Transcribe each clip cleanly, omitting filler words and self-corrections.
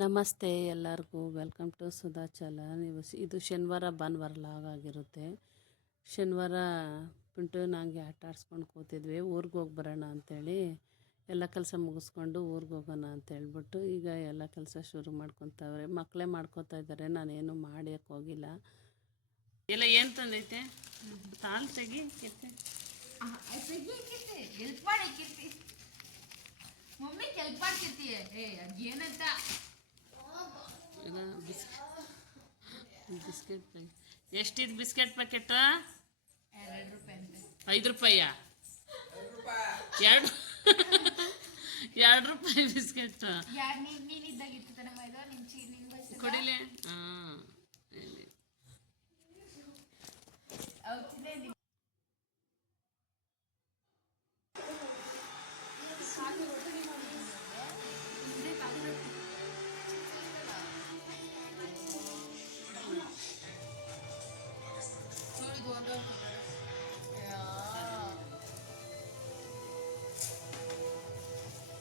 ನಮಸ್ತೆ ಎಲ್ಲರಿಗೂ welcome to ಸುಧಾಚಲ. ಇದು ಶನಿವಾರ ಭಾನುವಾರ ಲಾಗ್ ಆಗಿರುತ್ತೆ. ಶನಿವಾರ ಪಿಂಟು ನನಗೆ ಆಟ ಆಡಿಸ್ಕೊಂಡು ಕೂತಿದ್ವಿ. ಊರಿಗೆ ಹೋಗಿ ಬರೋಣ ಅಂಥೇಳಿ ಎಲ್ಲ ಕೆಲಸ ಮುಗಿಸ್ಕೊಂಡು ಊರಿಗೆ ಹೋಗೋಣ ಅಂತೇಳ್ಬಿಟ್ಟು ಈಗ ಎಲ್ಲ ಕೆಲಸ ಶುರು ಮಾಡ್ಕೊತಾವ್ರೆ. ಮಕ್ಕಳೇ ಮಾಡ್ಕೊತಾ ಇದ್ದಾರೆ, ನಾನೇನು ಮಾಡೋಕ್ಕೆ ಹೋಗಿಲ್ಲ. ಎಲ್ಲ ಏನು ತಂದೈತೆ ತಾಳು ತೆಗಿ ಮಮ್ಮಿ ಕೆಲ್ಪ ಮಾಡ್ತಿರ್ತೀಯ ಏನಂತ ಬಿಸ್ಕೆಟ್ ಎಷ್ಟಿದು ಬಿಸ್ಕೆಟ್ ಪ್ಯಾಕೆಟ್? ₹2 5 ಎರಡು ₹2 ಬಿಸ್ಕೆಟ್ ನೀನಿದ್ದಾಗಿತ್ತು ಕೊಡಿಲೆ.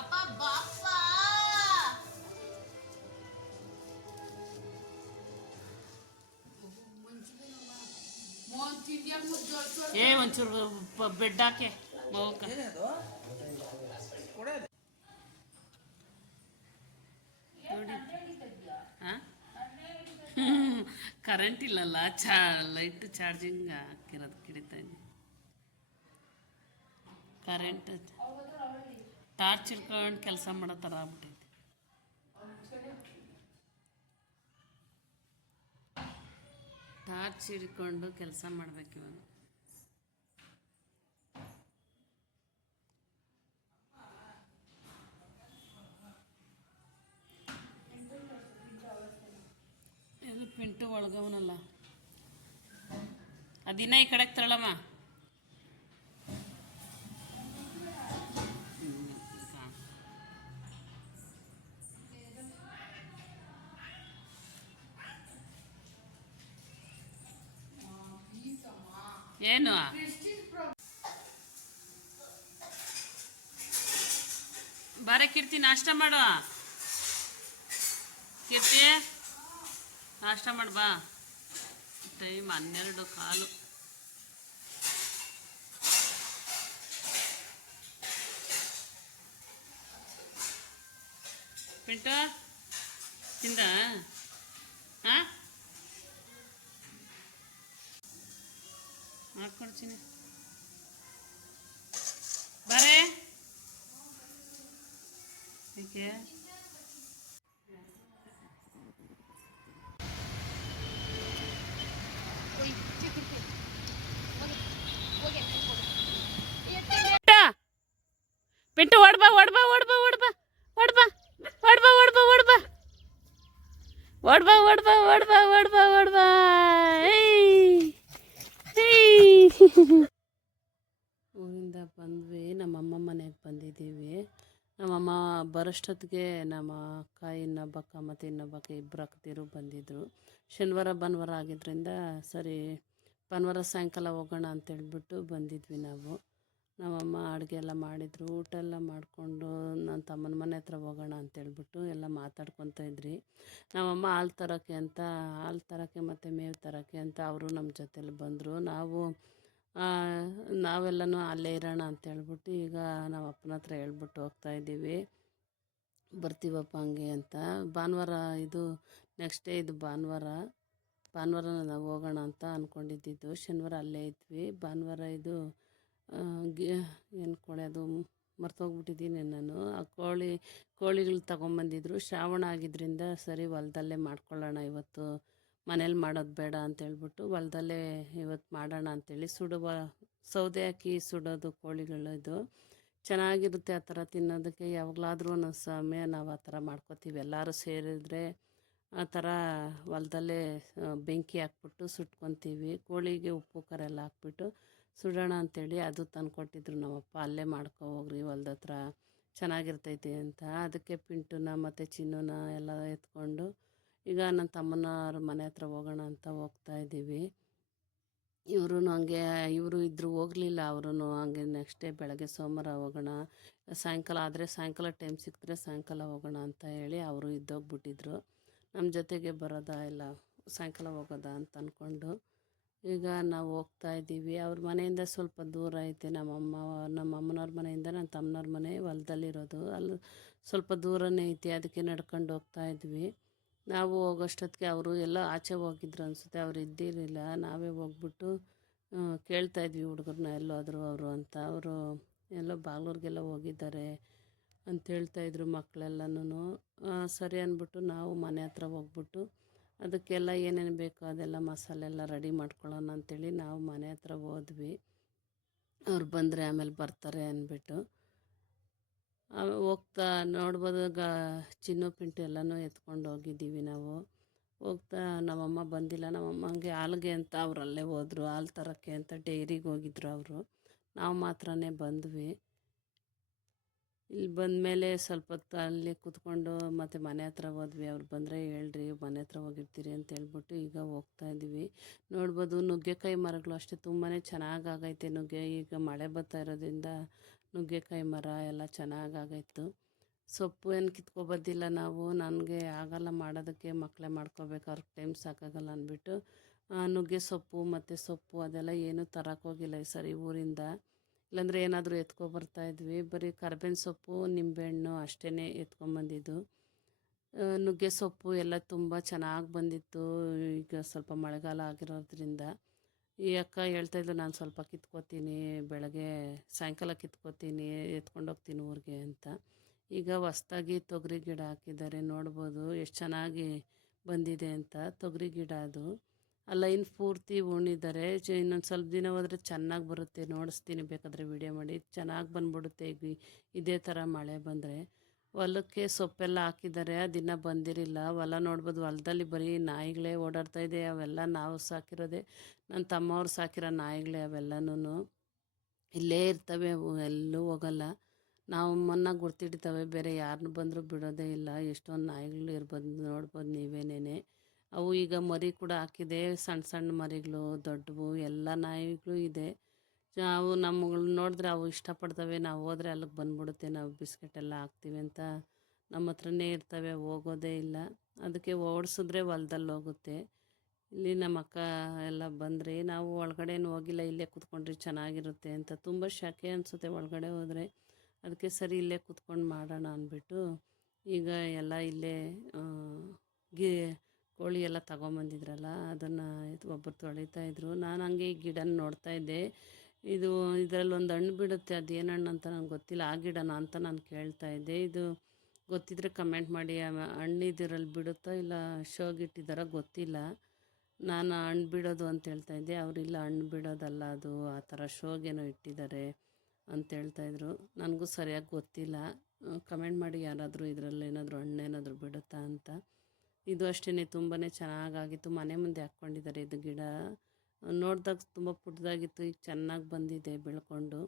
ಅಪ್ಪ ಬಾಪ್ಪ ಒಂಚೂರು ಬೆಡ್ ಹಾಕೆ ಹೋಗ. ಕರೆಂಟ್ ಇಲ್ಲಲ್ಲ, ಲೈಟ್ ಚಾರ್ಜಿಂಗ್ ಹಾಕಿರೋದು ಕಿಡಿತಾ ಇದ್ದೀನಿ. ಕರೆಂಟ್ ಟಾರ್ಚ್ ಹಿಡ್ಕೊಂಡು ಕೆಲಸ ಮಾಡೋ ಥರ ಆಗ್ಬಿಟ್ಟೈತೆ. ಟಾರ್ಚ್ ಹಿಡ್ಕೊಂಡು ಕೆಲಸ ಮಾಡ್ಬೇಕು ಇವಾಗ. ಇದು ಪಿಂಟು ಒಳಗವನಲ್ಲ, ಅದಿನ್ನ ಈ ಕಡೆಗೆ ತರಳಮ್ಮ. ಏನು ಬಾರೆ ಕೀರ್ತಿ, ನಾಷ್ಟ ಮಾಡುವ. ಕೀರ್ತಿ ನಾಷ್ಟ ಮಾಡಿ ಬಾ. ಟೈಮ್ 12:15. ಪಿಂಟು ತಿಂದ? ಹಾಂ ಮಾಡ್ಕೊಡ್ತೀನಿ ಬಾರೆ. ಏಕೆ ಪಿಂಟು ಓಡ್ಬಾ ಓಡ್ಬಾ ಓಡ್ಬಾ ಓಡ್ಬಾ ಓಡ್ಬಾ ಓಡ್ಬಾ ಓಡ್ಬಾ ಓಡ್ಬಾ ಓಡ್ಬಾ ಓಡ್ಬಾ ಓಡ್ಬಾ ಓಡ್ಬಾ ಓಡ್ಬಾ. ಊರಿಂದ ಬಂದ್ವಿ, ನಮ್ಮಮ್ಮ ಮನೆಗೆ ಬಂದಿದ್ದೀವಿ. ನಮ್ಮಮ್ಮ ಬರೋಷ್ಟೊತ್ತಿಗೆ ನಮ್ಮ ಅಕ್ಕ, ಇನ್ನೊಬ್ಬಕ್ಕ ಮತ್ತು ಇನ್ನೊಬ್ಬಕ್ಕ ಇಬ್ಬರು ಅಕ್ಕದಿರು ಬಂದಿದ್ದರು. ಶನಿವಾರ ಭಾನುವಾರ ಆಗಿದ್ದರಿಂದ ಸರಿ ಭಾನುವಾರ ಸಾಯಂಕಾಲ ಹೋಗೋಣ ಅಂತೇಳ್ಬಿಟ್ಟು ಬಂದಿದ್ವಿ ನಾವು. ನಮ್ಮಮ್ಮ ಅಡುಗೆ ಎಲ್ಲ ಮಾಡಿದರು, ಊಟ ಎಲ್ಲ ಮಾಡಿಕೊಂಡು ನನ್ನ ತಮ್ಮನ ಮನೆ ಹತ್ರ ಹೋಗೋಣ ಅಂತೇಳ್ಬಿಟ್ಟು ಎಲ್ಲ ಮಾತಾಡ್ಕೊತ ಇದ್ರಿ. ನಮ್ಮಮ್ಮ ಹಾಲು ತರೋಕ್ಕೆ ಮತ್ತು ಮೇವು ತರೋಕ್ಕೆ ಅಂತ ಅವರು ನಮ್ಮ ಜೊತೇಲಿ ಬಂದರು. ನಾವೆಲ್ಲನೂ ಅಲ್ಲೇ ಇರೋಣ ಅಂತೇಳ್ಬಿಟ್ಟು ಈಗ ನಮ್ಮ ಅಪ್ಪನ ಹತ್ರ ಹೇಳ್ಬಿಟ್ಟು ಹೋಗ್ತಾಯಿದ್ದೀವಿ, ಬರ್ತೀವಪ್ಪ ಹಂಗೆ ಅಂತ. ಭಾನುವಾರ ಇದು ನೆಕ್ಸ್ಟ್ ಡೇ, ಇದು ಭಾನುವಾರ ನಾವು ಹೋಗೋಣ ಅಂತ ಅಂದ್ಕೊಂಡಿದ್ದು. ಶನಿವಾರ ಅಲ್ಲೇ ಇದ್ವಿ. ಭಾನುವಾರ ಇದು ಏನು ಕೋಳಿ ಅದು ಮರ್ತೋಗ್ಬಿಟ್ಟಿದ್ದೀನಿ ನಾನು. ಆ ಕೋಳಿಗಳು ತೊಗೊಂಬಂದಿದ್ರು. ಶ್ರಾವಣ ಆಗಿದ್ದರಿಂದ ಸರಿ ಹೊಲ್ದಲ್ಲೇ ಮಾಡ್ಕೊಳ್ಳೋಣ ಇವತ್ತು, ಮನೇಲಿ ಮಾಡೋದು ಬೇಡ ಅಂತೇಳ್ಬಿಟ್ಟು ಹೊಲ್ದಲ್ಲೇ ಇವತ್ತು ಮಾಡೋಣ ಅಂಥೇಳಿ ಸೌದೆ ಹಾಕಿ ಸುಡೋದು ಕೋಳಿಗಳು. ಇದು ಚೆನ್ನಾಗಿರುತ್ತೆ ಆ ಥರ ತಿನ್ನೋದಕ್ಕೆ. ಯಾವಾಗಲಾದ್ರೂ ಒಂದೊಂದು ಸಮಯ ನಾವು ಆ ಥರ ಮಾಡ್ಕೋತೀವಿ. ಎಲ್ಲರೂ ಸೇರಿದ್ರೆ ಆ ಥರ ಹೊಲ್ದಲ್ಲೇ ಬೆಂಕಿ ಹಾಕ್ಬಿಟ್ಟು ಸುಟ್ಕೊತೀವಿ. ಕೋಳಿಗೆ ಉಪ್ಪು ಖಾರ ಎಲ್ಲ ಹಾಕ್ಬಿಟ್ಟು ಸುಡೋಣ ಅಂಥೇಳಿ ಅದು ತಂದುಕೊಟ್ಟಿದ್ರು ನಮ್ಮಪ್ಪ. ಅಲ್ಲೇ ಹೋಗ್ರಿ ಹೊಲ್ದ ಹತ್ರ, ಚೆನ್ನಾಗಿರ್ತೈತೆ ಅಂತ. ಅದಕ್ಕೆ ಪಿಂಟುನ ಮತ್ತು ಚಿನ್ನುನ ಎಲ್ಲ ಎತ್ಕೊಂಡು ಈಗ ನನ್ನ ತಮ್ಮನವ್ರ ಮನೆ ಹತ್ರ ಹೋಗೋಣ ಅಂತ ಹೋಗ್ತಾಯಿದ್ದೀವಿ. ಇವರು ಹಂಗೆ ಇವರು ಇದ್ದರು ಹೋಗಲಿಲ್ಲ ಅವರು ಹಂಗೆ ನೆಕ್ಸ್ಟ್ ಡೇ ಬೆಳಗ್ಗೆ ಸೋಮವಾರ ಹೋಗೋಣ, ಸಾಯಂಕಾಲ ಆದರೆ ಸಾಯಂಕಾಲ ಟೈಮ್ ಸಿಕ್ಕಿದ್ರೆ ಸಾಯಂಕಾಲ ಹೋಗೋಣ ಅಂತ ಹೇಳಿ ಅವರು ಇದ್ದೋಗ್ಬಿಟ್ಟಿದ್ರು. ನಮ್ಮ ಜೊತೆಗೆ ಬರೋದಾ ಇಲ್ಲ ಸಾಯಂಕಾಲ ಹೋಗೋದಾ ಅಂತ ಅಂದ್ಕೊಂಡು ಈಗ ನಾವು ಹೋಗ್ತಾ ಇದ್ದೀವಿ. ಅವ್ರ ಮನೆಯಿಂದ ಸ್ವಲ್ಪ ದೂರ ಐತೆ. ನಮ್ಮ ಅಮ್ಮನವ್ರ ಮನೆಯಿಂದ ನನ್ನ ತಮ್ಮನವ್ರ ಮನೆ ಹೊಲದಲ್ಲಿರೋದು, ಅಲ್ಲಿ ಸ್ವಲ್ಪ ದೂರನೇ ಐತಿ. ಅದಕ್ಕೆ ನಡ್ಕೊಂಡು ಹೋಗ್ತಾ ಇದ್ವಿ. ನಾವು ಹೋಗೋಷ್ಟೊತ್ತಿಗೆ ಅವರು ಎಲ್ಲ ಆಚೆ ಹೋಗಿದ್ರು ಅನಿಸುತ್ತೆ, ಅವ್ರು ಇದ್ದಿರಲಿಲ್ಲ. ನಾವೇ ಹೋಗ್ಬಿಟ್ಟು ಕೇಳ್ತಾ ಇದ್ವಿ ಹುಡುಗರನ್ನ ಎಲ್ಲೋದ್ರು ಅವರು ಅಂತ. ಅವರು ಎಲ್ಲೋ ಬಾಗ್ಲೂರಿಗೆಲ್ಲ ಹೋಗಿದ್ದಾರೆ ಅಂತ ಹೇಳ್ತಾಯಿದ್ರು ಮಕ್ಕಳೆಲ್ಲನೂ. ಸರಿ ಅಂದ್ಬಿಟ್ಟು ನಾವು ಮನೆ ಹತ್ರ ಹೋಗ್ಬಿಟ್ಟು ಅದಕ್ಕೆಲ್ಲ ಏನೇನು ಬೇಕೋ ಅದೆಲ್ಲ ಮಸಾಲೆ ಎಲ್ಲ ರೆಡಿ ಮಾಡ್ಕೊಳ್ಳೋಣ ಅಂಥೇಳಿ ನಾವು ಮನೆ ಹತ್ರ ಹೋದ್ವಿ. ಅವ್ರು ಬಂದರೆ ಆಮೇಲೆ ಬರ್ತಾರೆ ಅಂದ್ಬಿಟ್ಟು ಹೋಗ್ತಾ ನೋಡ್ಬೋದು. ಚಿನ್ನು ಪಿಂಟು ಎಲ್ಲನೂ ಎತ್ಕೊಂಡು ಹೋಗಿದ್ದೀವಿ ನಾವು. ಹೋಗ್ತಾ ನಮ್ಮಮ್ಮ ಬಂದಿಲ್ಲ. ನಮ್ಮಮ್ಮಂಗೆ ಹಾಲಿಗೆ ಅಂತ ಅವ್ರು ಅಲ್ಲೇ ಹೋದರು, ಹಾಲು ತರೋಕ್ಕೆ ಅಂತ ಡೈರಿಗೆ ಹೋಗಿದ್ರು ಅವರು. ನಾವು ಮಾತ್ರನೇ ಬಂದ್ವಿ. ಇಲ್ಲಿ ಬಂದಮೇಲೆ ಸ್ವಲ್ಪ ಹೊತ್ತು ಅಲ್ಲಿ ಕೂತ್ಕೊಂಡು ಮತ್ತು ಮನೆ ಹತ್ರ ಹೋದ್ವಿ. ಅವ್ರು ಬಂದರೆ ಹೇಳ್ರಿ ಮನೆ ಹತ್ರ ಹೋಗಿರ್ತೀರಿ ಅಂತ ಹೇಳ್ಬಿಟ್ಟು ಈಗ ಹೋಗ್ತಾ ಇದ್ದೀವಿ. ನೋಡ್ಬೋದು ನುಗ್ಗೆಕಾಯಿ ಮರಗಳು ಅಷ್ಟೇ ತುಂಬಾ ಚೆನ್ನಾಗಾಗೈತೆ. ಈಗ ಮಳೆ ಬರ್ತಾ ಇರೋದ್ರಿಂದ ನುಗ್ಗೆಕಾಯಿ ಮರ ಎಲ್ಲ ಚೆನ್ನಾಗಾಗೈತು. ಸೊಪ್ಪು ಏನು ಕಿತ್ಕೊಬಂದಿಲ್ಲ ನಾವು, ನನಗೆ ಆಗಲ್ಲ ಮಾಡೋದಕ್ಕೆ, ಮಕ್ಕಳೇ ಮಾಡ್ಕೋಬೇಕು, ಅವ್ರಿಗೆ ಟೈಮ್ ಸಾಕಾಗಲ್ಲ ಅಂದ್ಬಿಟ್ಟು ನುಗ್ಗೆ ಸೊಪ್ಪು ಮತ್ತು ಸೊಪ್ಪು ಅದೆಲ್ಲ ಏನೂ ತರೋಕ್ಕೋಗಿಲ್ಲ ಈ ಸರಿ ಊರಿಂದ. ಇಲ್ಲಾಂದರೆ ಏನಾದರೂ ಎತ್ಕೊಬರ್ತಾಯಿದ್ವಿ. ಬರೀ ಕರ್ಬೇವಿನ ಸೊಪ್ಪು ನಿಂಬೆಹಣ್ಣು ಅಷ್ಟೇ ಎತ್ಕೊಂಬಂದಿದ್ದು. ನುಗ್ಗೆ ಸೊಪ್ಪು ಎಲ್ಲ ತುಂಬ ಚೆನ್ನಾಗಿ ಬಂದಿತ್ತು. ಈಗ ಸ್ವಲ್ಪ ಮಳೆಗಾಲ ಆಗಿರೋದ್ರಿಂದ ಈ ಅಕ್ಕ ಹೇಳ್ತಾಯಿದ್ಲು, ನಾನು ಸ್ವಲ್ಪ ಕಿತ್ಕೋತೀನಿ, ಬೆಳಗ್ಗೆ ಸಾಯಂಕಾಲ ಕಿತ್ಕೋತೀನಿ, ಎತ್ಕೊಂಡೋಗ್ತೀನಿ ಊರಿಗೆ ಅಂತ. ಈಗ ಹೊಸ್ದಾಗಿ ತೊಗರಿ ಗಿಡ ಹಾಕಿದ್ದಾರೆ. ನೋಡ್ಬೋದು ಎಷ್ಟು ಚೆನ್ನಾಗಿ ಬಂದಿದೆ ಅಂತ. ತೊಗರಿ ಗಿಡ ಅದು ಆ ಲೈನ್ ಪೂರ್ತಿ ಉಣಿದ್ದಾರೆ. ಇನ್ನೊಂದು ಸ್ವಲ್ಪ ದಿನ ಹೋದರೆ ಚೆನ್ನಾಗಿ ಬರುತ್ತೆ. ನೋಡಿಸ್ತೀನಿ ಬೇಕಾದರೆ ವಿಡಿಯೋ ಮಾಡಿ. ಚೆನ್ನಾಗಿ ಬಂದ್ಬಿಡುತ್ತೆ ಈಗ ಇದೇ ಥರ ಮಳೆ ಬಂದರೆ. ಹೊಲಕ್ಕೆ ಸೊಪ್ಪೆಲ್ಲ ಹಾಕಿದ್ದಾರೆ, ದಿನ ಬಂದಿರಲಿಲ್ಲ. ಹೊಲ ನೋಡ್ಬೋದು, ಹೊಲದಲ್ಲಿ ಬರೀ ನಾಯಿಗಳೇ ಓಡಾಡ್ತಾ ಇದೆ. ಅವೆಲ್ಲ ನಾವು ಸಾಕಿರೋದೆ, ನನ್ನ ತಮ್ಮವ್ರು ಸಾಕಿರೋ ನಾಯಿಗಳೇ ಅವೆಲ್ಲನೂ. ಇಲ್ಲೇ ಇರ್ತವೆ, ಅವು ಎಲ್ಲೂ ಹೋಗಲ್ಲ. ನಾವು ನಮ್ಮನ್ನ ಗುರ್ತಿಡ್ತವೆ, ಬೇರೆ ಯಾರನ್ನ ಬಂದರೂ ಬಿಡೋದೇ ಇಲ್ಲ. ಎಷ್ಟೊಂದು ನಾಯಿಗಳು ಇರ್ಬೋದು, ನೋಡ್ಬೋದು ನೀವೇನೇನೆ. ಅವು ಈಗ ಮರಿ ಕೂಡ ಹಾಕಿದೆ, ಸಣ್ಣ ಸಣ್ಣ ಮರಿಗಳು, ದೊಡ್ಡವು ಎಲ್ಲ ನಾಯಿಗಳು ಇದೆ. ಅವು ನಮ್ಮಗಳನ್ನ ನೋಡಿದ್ರೆ ಅವು ಇಷ್ಟಪಡ್ತವೆ. ನಾವು ಹೋದರೆ ಅಲ್ಲಿಗೆ ಬಂದ್ಬಿಡುತ್ತೆ. ನಾವು ಬಿಸ್ಕೆಟ್ ಎಲ್ಲ ಹಾಕ್ತೀವಿ ಅಂತ ನಮ್ಮ ಹತ್ರನೇ ಇರ್ತವೆ, ಹೋಗೋದೇ ಇಲ್ಲ. ಅದಕ್ಕೆ ಓಡಿಸಿದ್ರೆ ಹೊಲ್ದಲ್ಲಿ ಹೋಗುತ್ತೆ. ಇಲ್ಲಿ ನಮ್ಮ ಅಕ್ಕ ಎಲ್ಲ ಬಂದರೆ ನಾವು ಒಳಗಡೆನೂ ಹೋಗಿಲ್ಲ, ಇಲ್ಲೇ ಕೂತ್ಕೊಂಡ್ರೆ ಚೆನ್ನಾಗಿರುತ್ತೆ ಅಂತ. ತುಂಬ ಶೆಕೆ ಅನಿಸುತ್ತೆ ಒಳಗಡೆ ಹೋದರೆ. ಅದಕ್ಕೆ ಸರಿ ಇಲ್ಲೇ ಕೂತ್ಕೊಂಡು ಮಾಡೋಣ ಅಂದ್ಬಿಟ್ಟು ಈಗ ಎಲ್ಲ ಇಲ್ಲೇ ಕೋಳಿ ಎಲ್ಲ ತಗೊಂಬಂದಿದ್ರಲ್ಲ ಅದನ್ನು ಒಬ್ಬರು ತೊಳಿತಾಯಿದ್ರು. ನಾನು ಹಂಗೆ ಈ ಗಿಡನ ನೋಡ್ತಾಯಿದ್ದೆ. ಇದರಲ್ಲಿ ಒಂದು ಹಣ್ಣು ಬಿಡುತ್ತೆ, ಅದು ಏನು ಹಣ್ಣು ಅಂತ ನನಗೆ ಗೊತ್ತಿಲ್ಲ. ಆ ಗಿಡನ ಅಂತ ನಾನು ಕೇಳ್ತಾಯಿದ್ದೆ. ಇದು ಗೊತ್ತಿದ್ದರೆ ಕಮೆಂಟ್ ಮಾಡಿ. ಹಣ್ಣು ಇದರಲ್ಲಿ ಬಿಡುತ್ತೋ ಇಲ್ಲ ಶೋಗಿಟ್ಟಿದ್ದಾರೋ ಗೊತ್ತಿಲ್ಲ. ನಾನು ಹಣ್ಣು ಬಿಡೋದು ಅಂತ ಹೇಳ್ತಾಯಿದ್ದೆ. ಅವರಿಲ್ಲ, ಹಣ್ಣು ಬಿಡೋದಲ್ಲ ಅದು, ಆ ಥರ ಶೋಗೇನೋ ಇಟ್ಟಿದ್ದಾರೆ ಅಂತ ಹೇಳ್ತಾಯಿದ್ರು. ನನಗೂ ಸರಿಯಾಗಿ ಗೊತ್ತಿಲ್ಲ. ಕಮೆಂಟ್ ಮಾಡಿ ಯಾರಾದರೂ ಇದರಲ್ಲಿ ಏನಾದರೂ ಹಣ್ಣೇನಾದರೂ ಬಿಡುತ್ತಾ ಅಂತ. ಇದು ಅಷ್ಟೇ ತುಂಬಾ ಚೆನ್ನಾಗಾಗಿತ್ತು. ಮನೆ ಮುಂದೆ ಹಾಕ್ಕೊಂಡಿದ್ದಾರೆ ಇದು ಗಿಡ. ನೋಡಿದಾಗ ತುಂಬ ಪುಟ್ಟದಾಗಿತ್ತು, ಈಗ ಚೆನ್ನಾಗಿ ಬಂದಿದೆ ಬೆಳ್ಕೊಂಡು.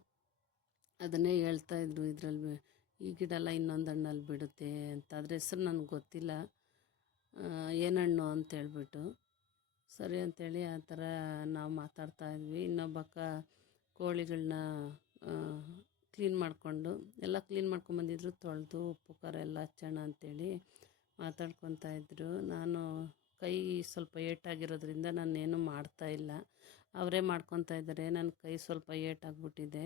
ಅದನ್ನೇ ಹೇಳ್ತಾಯಿದ್ರು, ಇದರಲ್ಲಿ ಈ ಗಿಡ ಎಲ್ಲ ಇನ್ನೊಂದು ಹಣ್ಣಲ್ಲಿ ಬಿಡುತ್ತೆ ಅಂತ. ಅದ್ರ ಹೆಸ್ರು ನನಗೆ ಗೊತ್ತಿಲ್ಲ ಏನು ಹಣ್ಣು ಅಂತೇಳ್ಬಿಟ್ಟು. ಸರಿ ಅಂಥೇಳಿ ಆ ಥರ ನಾವು ಮಾತಾಡ್ತಾಯಿದ್ವಿ. ಇನ್ನೊಬ್ಬಕ್ಕ ಕೋಳಿಗಳನ್ನ ಕ್ಲೀನ್ ಮಾಡಿಕೊಂಡು ಎಲ್ಲ ಕ್ಲೀನ್ ಮಾಡ್ಕೊಂಬಂದಿದ್ರು, ತೊಳೆದು ಉಪ್ಪು ಖಾರ ಎಲ್ಲ ಹಚ್ಚೋಣ ಅಂಥೇಳಿ ಮಾತಾಡ್ಕೊತಾ ಇದ್ದರು. ನಾನು ಕೈ ಸ್ವಲ್ಪ ಏಟಾಗಿರೋದ್ರಿಂದ ನಾನೇನು ಮಾಡ್ತಾಯಿಲ್ಲ, ಅವರೇ ಮಾಡ್ಕೊತಾ ಇದ್ದಾರೆ. ನನ್ನ ಕೈ ಸ್ವಲ್ಪ ಏಟಾಗ್ಬಿಟ್ಟಿದೆ,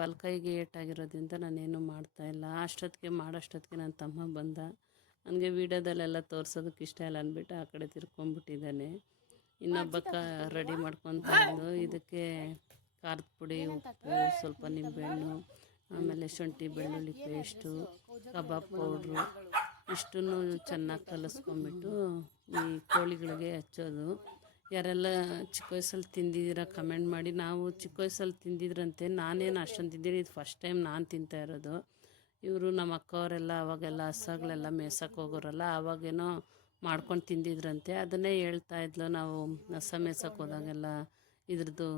ಬಲಕೈಗೆ ಏಟಾಗಿರೋದ್ರಿಂದ ನಾನೇನು ಮಾಡ್ತಾಯಿಲ್ಲ. ಮಾಡೋಷ್ಟೊತ್ತಿಗೆ ನನ್ನ ತಮ್ಮ ಬಂದ. ನನಗೆ ವೀಡಿಯೋದಲ್ಲೆಲ್ಲ ತೋರಿಸೋದಕ್ಕೆ ಇಷ್ಟ ಇಲ್ಲ ಅಂದ್ಬಿಟ್ಟು ಆ ಕಡೆ ತಿರ್ಕೊಂಬಿಟ್ಟಿದ್ದಾನೆ. ಇನ್ನೊಬ್ಬಕ್ಕ ರೆಡಿ ಮಾಡ್ಕೊತಾ ಇದ್ದು. ಇದಕ್ಕೆ ಖಾರದ ಪುಡಿ, ಉಪ್ಪು, ಸ್ವಲ್ಪ ನಿಂಬೆಹಣ್ಣು, ಆಮೇಲೆ ಶುಂಠಿ ಬೆಳ್ಳುಳ್ಳಿ ಪೇಸ್ಟು, ಕಬಾಬ್ ಪೌಡ್ರು ಇಷ್ಟನ್ನು ಚೆನ್ನಾಗಿ ಕಲಿಸ್ಕೊಂಬಿಟ್ಟು ಈ ಕೋಳಿಗಳಿಗೆ ಹಚ್ಚೋದು. ಯಾರೆಲ್ಲ ಚಿಕ್ಕ ವಯಸ್ಸಲ್ಲಿ ತಿಂದಿದ್ದೀರ ಕಮೆಂಟ್ ಮಾಡಿ. ನಾವು ಚಿಕ್ಕ ವಯಸ್ಸಲ್ಲಿ ತಿಂದಿದ್ರಂತೆ, ನಾನೇನು ಅಷ್ಟೊಂದು ತಿಂದಿದ್ದೀನಿ, ಇದು ಫಸ್ಟ್ ಟೈಮ್ ನಾನು ತಿಂತಾ ಇರೋದು. ಇವರು ನಮ್ಮ ಅಕ್ಕವರೆಲ್ಲ ಅವಾಗೆಲ್ಲ ಹಸುಗಳೆಲ್ಲ ಮೇಯ್ಸೋಕೆ ಹೋಗೋರಲ್ಲ, ಆವಾಗೇನೋ ಮಾಡ್ಕೊಂಡು ತಿಂದಿದ್ರಂತೆ. ಅದನ್ನೇ ಹೇಳ್ತಾ ಇದ್ಲು. ನಾವು ಹಸು ಮೇಯ್ಸೋಕೆ ಹೋದಾಗೆಲ್ಲ ಇದ್ರದ್ದು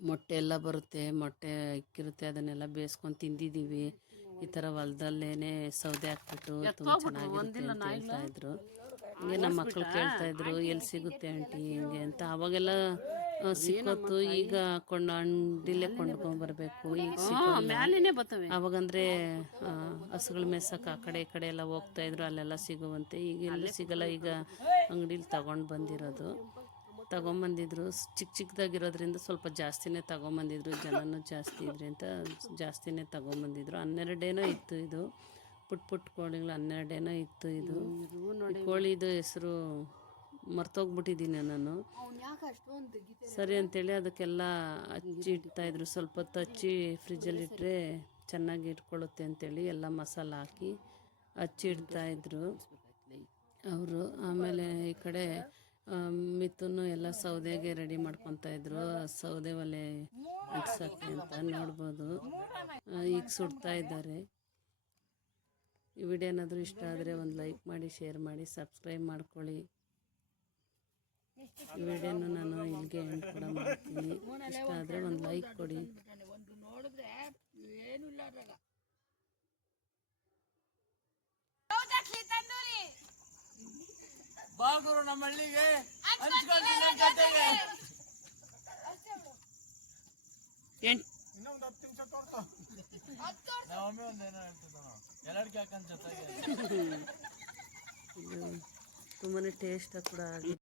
ಮೊಟ್ಟೆ ಎಲ್ಲ ಬರುತ್ತೆ, ಮೊಟ್ಟೆ ಇಕ್ಕಿರುತ್ತೆ, ಅದನ್ನೆಲ್ಲ ಬೇಯಿಸ್ಕೊಂಡು ತಿಂದಿದ್ದೀವಿ. ಈ ಥರ ಹೊಲದಲ್ಲೇ ಸೌದೆ ಹಾಕ್ಬಿಟ್ಟು ತುಂಬ ಚೆನ್ನಾಗಿರುತ್ತೆ ಅಂತ ಹೇಳ್ತಾಯಿದ್ರು. ಹಿಂಗೆ ನಮ್ಮ ಮಕ್ಕಳು ಕೇಳ್ತಾ ಇದ್ರು ಎಲ್ಲಿ ಸಿಗುತ್ತೆ ಆಂಟಿ ಹಿಂಗೆ ಅಂತ. ಅವಾಗೆಲ್ಲ ಸಿಕ್ಕೋತ್ತು, ಈಗ ಅಂಗಡಿಲೇ ಕೊಂಡ್ಕೊಂಬರ್ಬೇಕು, ಈಗ ಸಿಗೋಲ್ಲ. ಅವಾಗಂದ್ರೆ ಹಸುಗಳ ಮೇಸಕ್ಕೆ ಆ ಕಡೆ ಈ ಕಡೆ ಎಲ್ಲ ಹೋಗ್ತಾ ಇದ್ರು, ಅಲ್ಲೆಲ್ಲ ಸಿಗುವಂತೆ. ಈಗ ಎಲ್ಲೂ ಸಿಗಲ್ಲ, ಈಗ ಅಂಗಡಿಲಿ ತಗೊಂಡು ಬಂದಿರೋದು. ತಗೊಂಬಂದಿದ್ರು ಚಿಕ್ಕ ಚಿಕ್ಕದಾಗಿರೋದ್ರಿಂದ ಸ್ವಲ್ಪ ಜಾಸ್ತಿನೇ ತಗೊಂಬಂದಿದ್ರು, ಜನನೂ ಜಾಸ್ತಿ ಇದ್ರಿ ಅಂತ ಜಾಸ್ತಿನೇ ತಗೊಂಬಂದಿದ್ರು. 12 ಇತ್ತು ಇದು, ಪುಟ್ಟ ಕೋಳಿಗಳು 12 ಇತ್ತು ಇದು. ಈ ಕೋಳಿದು ಹೆಸರು ಮರ್ತೋಗ್ಬಿಟ್ಟಿದ್ದೀನಿ ನಾನು. ಸರಿ ಅಂತೇಳಿ ಅದಕ್ಕೆಲ್ಲ ಹಚ್ಚಿ ಇಡ್ತಾಯಿದ್ರು. ಸ್ವಲ್ಪ ಹೊತ್ತು ಹಚ್ಚಿ ಫ್ರಿಜ್ಜಲ್ಲಿ ಇಟ್ಟರೆ ಚೆನ್ನಾಗಿ ಇಟ್ಕೊಳ್ಳುತ್ತೆ ಅಂತೇಳಿ ಎಲ್ಲ ಮಸಾಲ ಹಾಕಿ ಹಚ್ಚಿ ಇಡ್ತಾಯಿದ್ರು ಅವರು. ಆಮೇಲೆ ಈ ಕಡೆ ಮಿಥುನು ಎಲ್ಲ ಸೌದೆಗೆ ರೆಡಿ ಮಾಡ್ಕೊತಾಯಿದ್ರು, ಸೌದೆ ಒಲೆ ಅಂಟ್ಸೋಕ್ಕೆ ಅಂತ ನೋಡ್ಬೋದು. ಈಗ ಸುಡ್ತಾ ಇದ್ದಾರೆ. ಈ ವಿಡಿಯೋ ಏನಾದರೂ ಇಷ್ಟ ಆದರೆ ಒಂದು ಲೈಕ್ ಮಾಡಿ, ಶೇರ್ ಮಾಡಿ, ಸಬ್ಸ್ಕ್ರೈಬ್ ಮಾಡ್ಕೊಳ್ಳಿ. ಈ ವಿಡಿಯೋನು ನಾನು ಇಲ್ಲಿಗೆ ಎಂಡ್ ಕೂಡ ಮಾಡ್ತೀನಿ. ಇಷ್ಟ ಆದರೆ ಒಂದು ಲೈಕ್ ಕೊಡಿ. ಬಾಗುರು ನಮ್ಮ ಹಳ್ಳಿಗೆ ಹಂಚ್ಕೊಂಡಿಲ್ಲ ಜೊತೆಗೆ. ಇನ್ನೊಂದು 10 ನಿಮಿಷ ತೋರ್ಸು. ನಾವೊಮ್ಮೆ ಒಂದೇನೋ ಹೇಳ್ತಿದ್ದ ಎಲ್ಲರಿಗೆ ಹಾಕಂತ ಜೊತೆಗೆ. ಇದು ತುಂಬಾ ಟೇಸ್ಟ್ ಕೂಡ ಆಗಿದೆ.